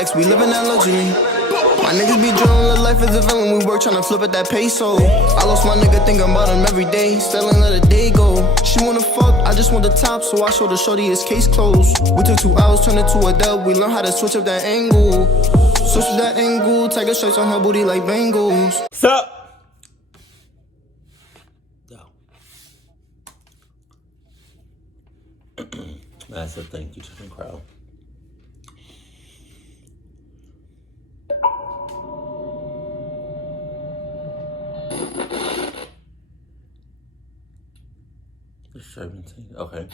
relax, we living that luxury. My niggas be drilling the life as a villain, we work tryna flip at that peso. I lost my nigga thinking about him every day, still ain't let a day go. She wanna fuck, I just want the top, so I showed the shorty his case closed. We took 2 hours, turned it to a dub, we learned how to switch up that angle. Switch up that angle, tiger stripes on her booty like Bengals. Sup? Massive thank you to the crowd. The 17, okay.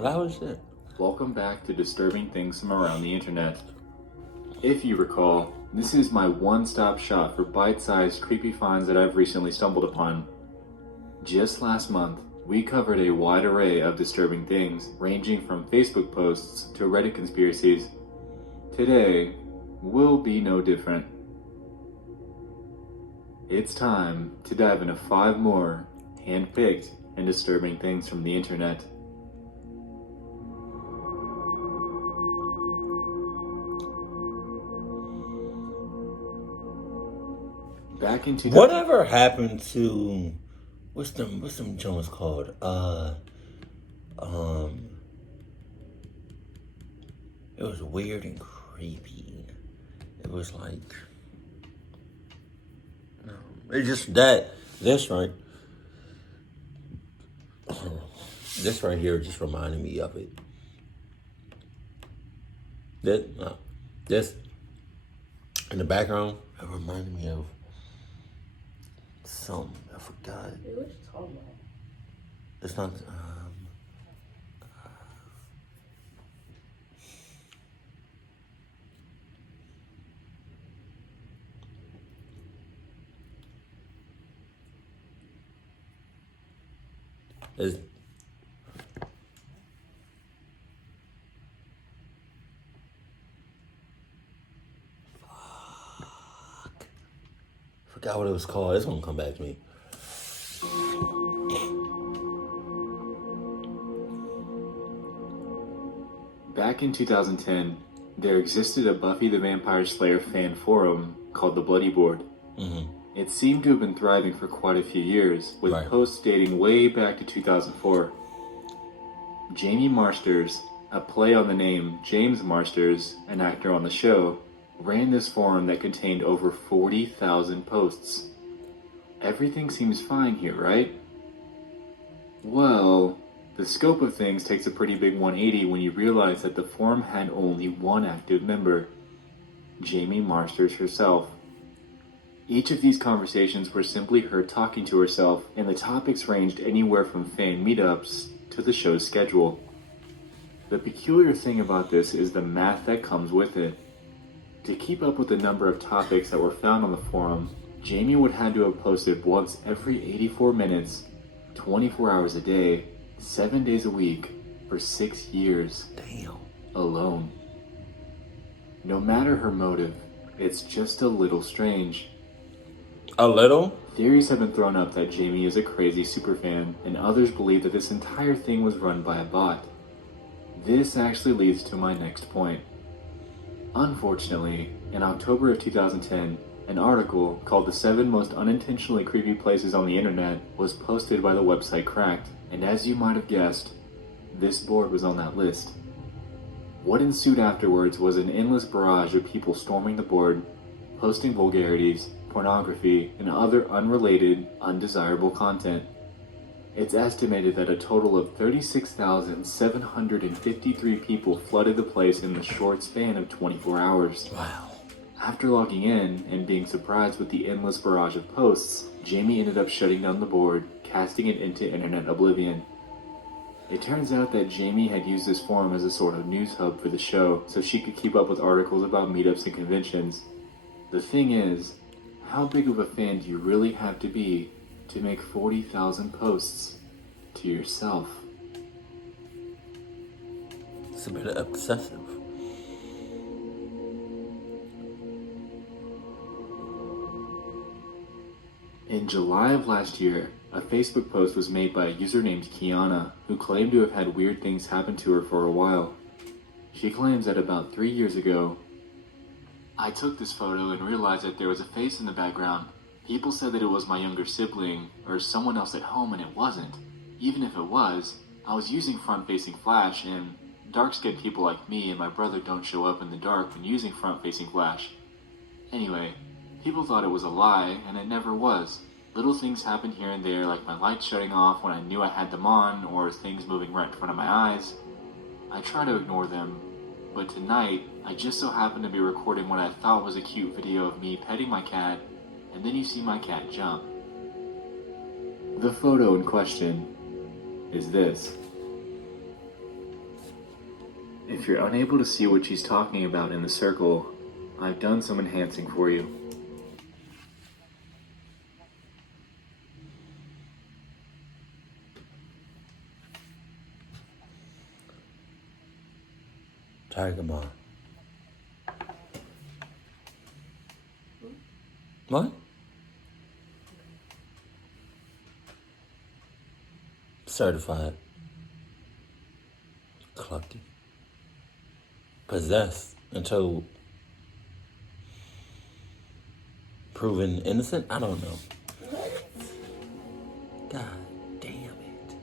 That was it. Welcome back to Disturbing Things from Around the Internet. If you recall, this is my one-stop shop for bite-sized creepy finds that I've recently stumbled upon. Just last month, we covered a wide array of disturbing things, ranging from Facebook posts to Reddit conspiracies. Today will be no different. It's time to dive into 5 more hand-picked and disturbing things from the internet. Back in 2000. Whatever happened to what's them Jones called? It was weird and creepy. It was like it's just this right here just reminded me of it. This in the background, it reminded me of something. I forgot. Hey, what you talking about? It's not. It's, forgot what it was called. It's gonna come back to me. Back in 2010, there existed a Buffy the Vampire Slayer fan forum called the Bloody Board. Mm-hmm. It seemed to have been thriving for quite a few years, with posts dating way back to 2004. Jamie Marsters, a play on the name James Marsters, an actor on the show, ran this forum that contained over 40,000 posts. Everything seems fine here, right? Well, the scope of things takes a pretty big 180 when you realize that the forum had only one active member, Jamie Marsters herself. Each of these conversations were simply her talking to herself, and the topics ranged anywhere from fan meetups to the show's schedule. The peculiar thing about this is the math that comes with it. To keep up with the number of topics that were found on the forum, Jamie would have to have posted once every 84 minutes, 24 hours a day, 7 days a week, for 6 years. Damn. Alone. No matter her motive, it's just a little strange. A little? Theories have been thrown up that Jamie is a crazy superfan, and others believe that this entire thing was run by a bot. This actually leads to my next point. Unfortunately, in October of 2010, an article called The 7 Most Unintentionally Creepy Places on the Internet was posted by the website Cracked, and as you might have guessed, this board was on that list. What ensued afterwards was an endless barrage of people storming the board, posting vulgarities, pornography, and other unrelated, undesirable content. It's estimated that a total of 36,753 people flooded the place in the short span of 24 hours. Wow. After logging in and being surprised with the endless barrage of posts, Jamie ended up shutting down the board, casting it into internet oblivion. It turns out that Jamie had used this forum as a sort of news hub for the show, so she could keep up with articles about meetups and conventions. The thing is, how big of a fan do you really have to be to make 40,000 posts to yourself? It's a bit obsessive. In July of last year, a Facebook post was made by a user named Kiana, who claimed to have had weird things happen to her for a while. She claims that about 3 years ago, I took this photo and realized that there was a face in the background. People said that it was my younger sibling or someone else at home, and it wasn't. Even if it was, I was using front-facing flash, and dark-skinned people like me and my brother don't show up in the dark when using front-facing flash. Anyway, people thought it was a lie, and it never was. Little things happened here and there, like my lights shutting off when I knew I had them on, or things moving right in front of my eyes. I try to ignore them, but tonight, I just so happened to be recording what I thought was a cute video of me petting my cat, and then you see my cat jump. The photo in question is this. If you're unable to see what she's talking about in the circle, I've done some enhancing for you. Tiger Mom. What? Certified. Clucky. Possessed until proven innocent? I don't know. God damn it.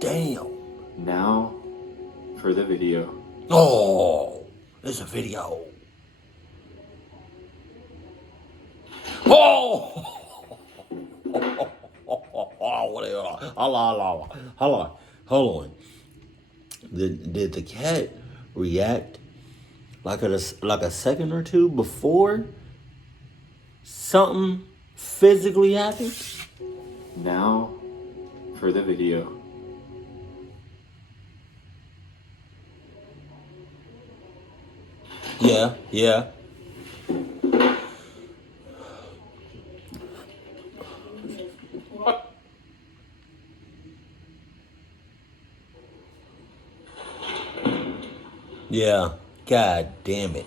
Damn. Now, for the video. Oh, there's a video. Oh! Hold on. Did the cat react like a second or two before something physically happened? Now, for the video. Yeah. Yeah, god damn it.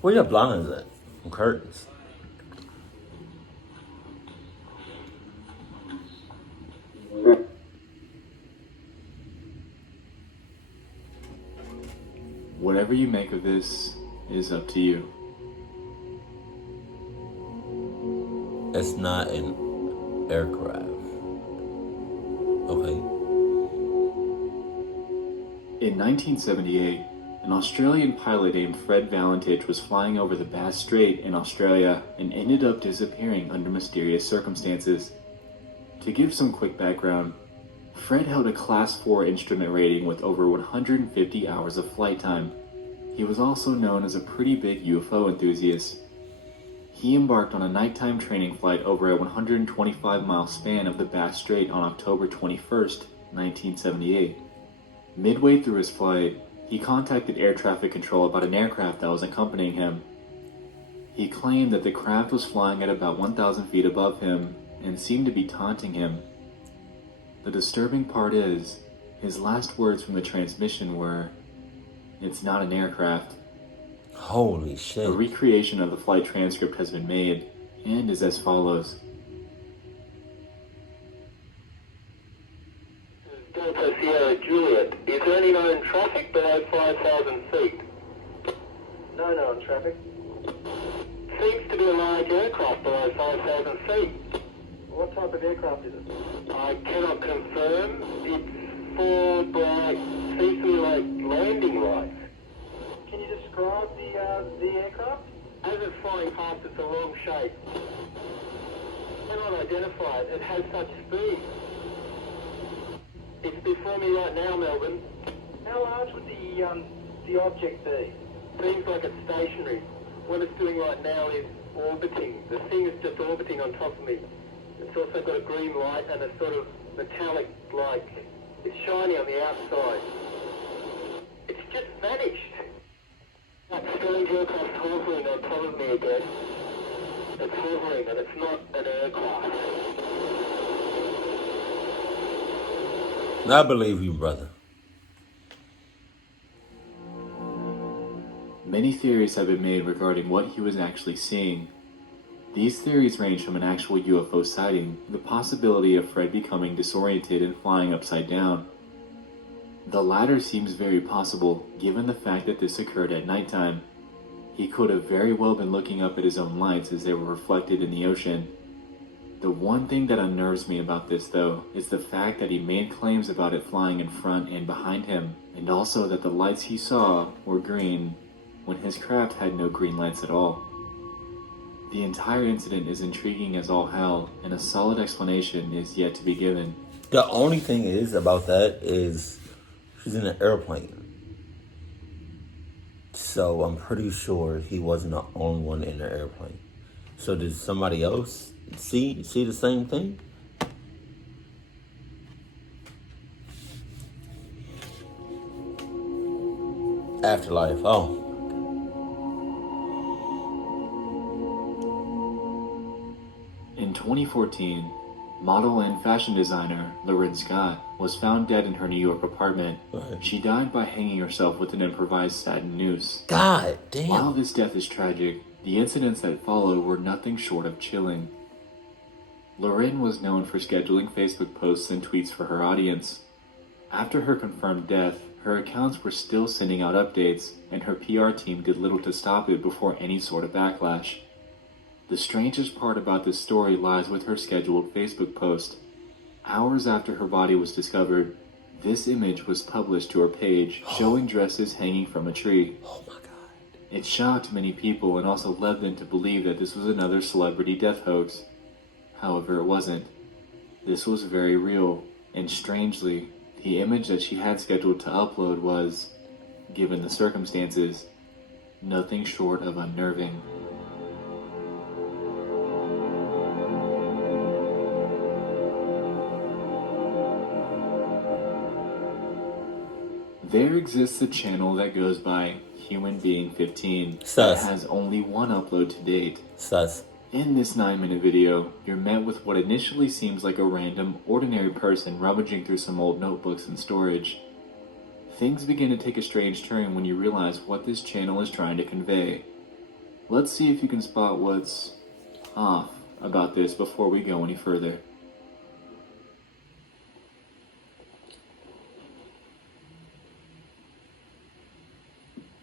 Where your blinds at? Curtains. Whatever you make of this is up to you. It's not an aircraft. Okay. In 1978, an Australian pilot named Fred Valentich was flying over the Bass Strait in Australia and ended up disappearing under mysterious circumstances. To give some quick background, Fred held a Class 4 instrument rating with over 150 hours of flight time. He was also known as a pretty big UFO enthusiast. He embarked on a nighttime training flight over a 125-mile span of the Bass Strait on October 21st, 1978. Midway through his flight, he contacted air traffic control about an aircraft that was accompanying him. He claimed that the craft was flying at about 1,000 feet above him and seemed to be taunting him. The disturbing part is, his last words from the transmission were, "It's not an aircraft." Holy shit. A recreation of the flight transcript has been made and is as follows. Delta Sierra Juliet, is there any known traffic below 5,000 feet? No known traffic. Seems to be a large aircraft below 5,000 feet. What type of aircraft is it? I cannot confirm. It's forward by, seems to be like landing lights. Can you describe the aircraft? As it's flying past, it's a long shape. Cannot identify it. It has such speed. It's before me right now, Melbourne. How large would the object be? Seems like it's stationary. What it's doing right now is orbiting. The thing is just orbiting on top of me. It's also got a green light and a sort of metallic, like, it's shiny on the outside. It's just vanished. That strange aircraft hovering on top of me again. It's hovering and it's not an aircraft. I believe you, brother. Many Many theories have been made regarding what he was actually seeing. These theories range from an actual UFO sighting, the possibility of Fred becoming disoriented and flying upside down. The latter seems very possible, given the fact that this occurred at nighttime. He could have very well been looking up at his own lights as they were reflected in the ocean. The one thing that unnerves me about this, though, is the fact that he made claims about it flying in front and behind him, and also that the lights he saw were green, when his craft had no green lights at all. The entire incident is intriguing as all hell, and a solid explanation is yet to be given. The only thing is about that is she's in an airplane. So I'm pretty sure he wasn't the only one in the airplane. So did somebody else see the same thing? Afterlife. Oh. In 2014, model and fashion designer Lauren Scott was found dead in her New York apartment. Right. She died by hanging herself with an improvised satin noose. God damn. While this death is tragic, the incidents that followed were nothing short of chilling. Lauren was known for scheduling Facebook posts and tweets for her audience. After her confirmed death, her accounts were still sending out updates, and her PR team did little to stop it before any sort of backlash. The strangest part about this story lies with her scheduled Facebook post. Hours after her body was discovered, this image was published to her page, showing dresses hanging from a tree. Oh my God. It shocked many people and also led them to believe that this was another celebrity death hoax. However, it wasn't. This was very real, and strangely, the image that she had scheduled to upload was, given the circumstances, nothing short of unnerving. There exists a channel that goes by Human Being 15 that has only one upload to date. Sus. In this 9-minute video, you're met with what initially seems like a random, ordinary person rummaging through some old notebooks and storage. Things begin to take a strange turn when you realize what this channel is trying to convey. Let's see if you can spot what's off about this before we go any further.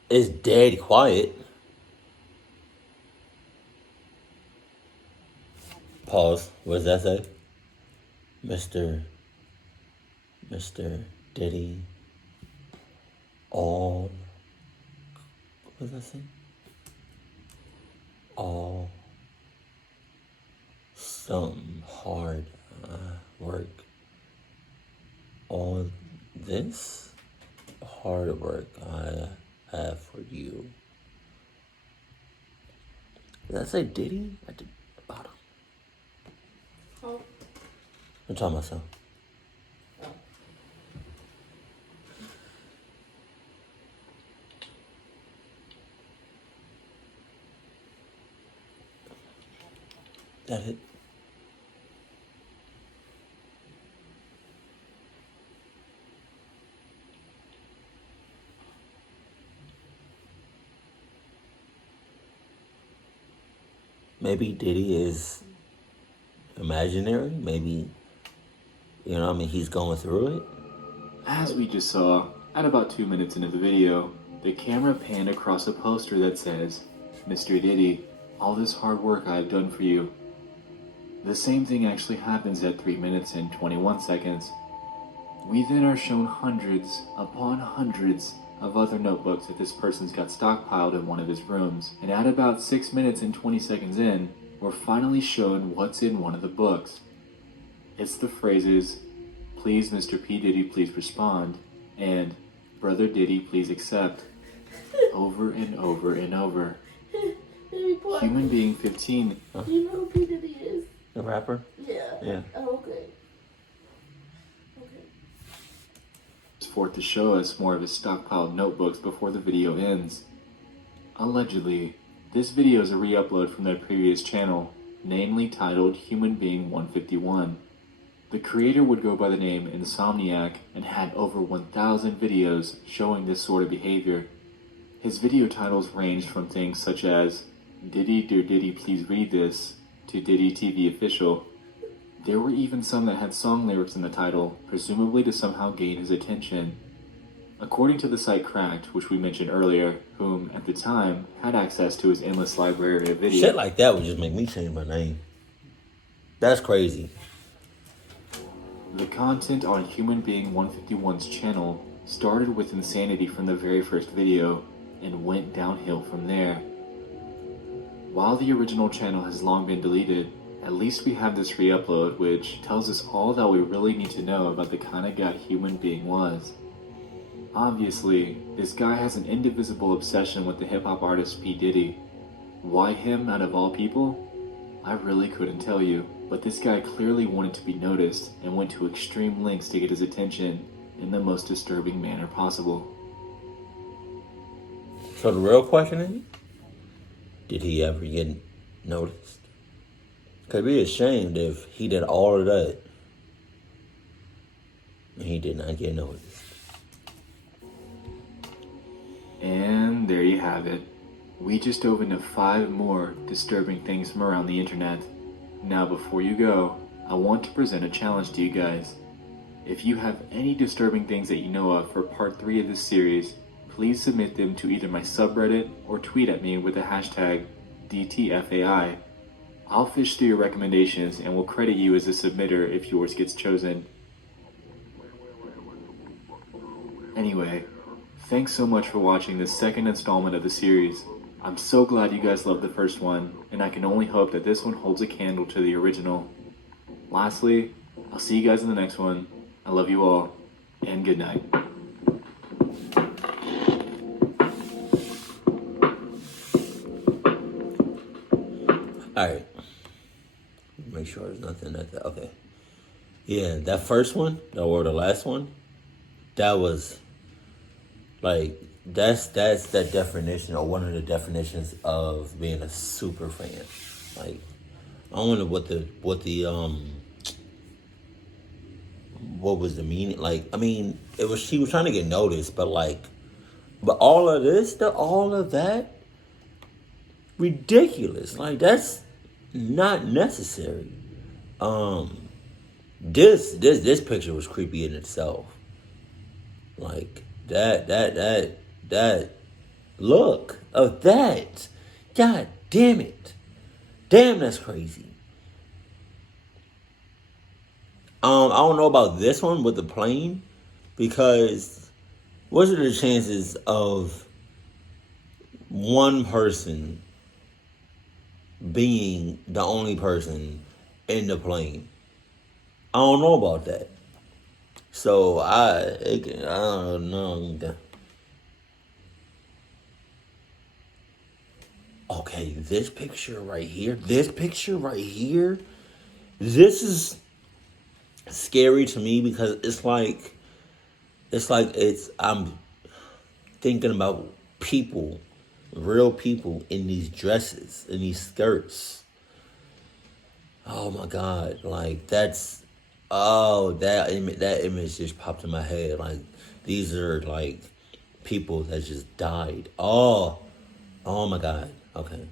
It's dead quiet. Pause. What does that say? Mr. Diddy. All. What does that say? All. Some hard work. All this hard work I have for you. Did that say Diddy at the bottom? Oh. I'm talking myself. That it? Maybe Diddy is imaginary. Maybe, you know, I mean, he's going through it. As we just saw, at about 2 minutes into the video, the camera panned across a poster that says, "Mr. Diddy, all this hard work I have done for you." The same thing actually happens at 3 minutes and 21 seconds. We then are shown hundreds upon hundreds of other notebooks that this person's got stockpiled in one of his rooms. And at about 6 minutes and 20 seconds in, we're finally shown what's in one of the books. It's the phrases, "Please Mr. P. Diddy, please respond," and "Brother Diddy, please accept," over and over and over. Human Being 15. Do you know who P. Diddy is? The rapper? Yeah. Yeah. Oh, okay. Forth to show us more of his stockpiled notebooks before the video ends. Allegedly, this video is a re-upload from their previous channel, namely titled Human Being 151. The creator would go by the name Insomniac and had over 1,000 videos showing this sort of behavior. His video titles ranged from things such as Diddy, Dear Diddy, Please Read This to Diddy TV Official. There were even some that had song lyrics in the title, presumably to somehow gain his attention. According to the site Cracked, which we mentioned earlier, whom, at the time, had access to his endless library of videos. Shit like that would just make me change my name. That's crazy. The content on Human Being 151's channel started with insanity from the very first video and went downhill from there. While the original channel has long been deleted, at least we have this re-upload which tells us all that we really need to know about the kind of guy Human Being was. Obviously, this guy has an indivisible obsession with the hip-hop artist P. Diddy. Why him out of all people? I really couldn't tell you, but this guy clearly wanted to be noticed and went to extreme lengths to get his attention in the most disturbing manner possible. So the real question is, did he ever get noticed? Could be ashamed if he did all of that and he did not get noticed. And there you have it. We just dove into 5 more disturbing things from around the internet. Now before you go, I want to present a challenge to you guys. If you have any disturbing things that you know of for part 3 of this series, please submit them to either my subreddit or tweet at me with the hashtag DTFAI. I'll fish through your recommendations and will credit you as a submitter if yours gets chosen. Anyway, thanks so much for watching this second installment of the series. I'm so glad you guys loved the first one, and I can only hope that this one holds a candle to the original. Lastly, I'll see you guys in the next one. I love you all, and good night. Alright. Make sure there's nothing like that. Okay. Yeah, that first one, or the last one, that was like that's that definition, or one of the definitions of being a super fan. Like, I wonder what was the meaning? Like, I mean, she was trying to get noticed, but all of this, all of that, ridiculous. Like, that's not necessary. This picture was creepy in itself. Like, that look of that. God damn it. Damn, that's crazy. I don't know about this one with the plane, because what are the chances of one person being the only person in the plane? I don't know about that. So I don't know. Okay, this picture right here, this is scary to me, because I'm thinking about people, real people in these dresses, in these skirts. Oh my God, like that image just popped in my head. Like, these are like people that just died. Oh my God. Okay.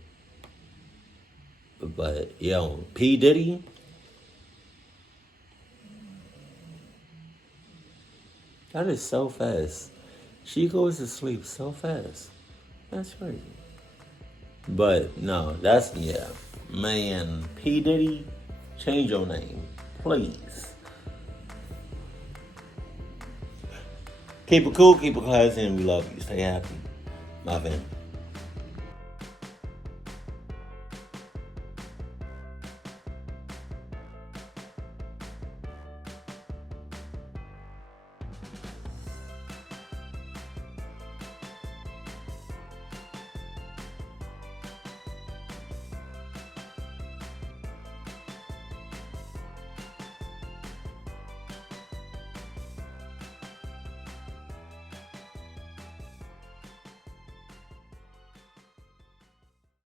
But yo, P. Diddy, that is so fast. She goes to sleep so fast. That's crazy. But no, man, P. Diddy, change your name, please. Keep it cool, keep it classy, and we love you. Stay happy, my family.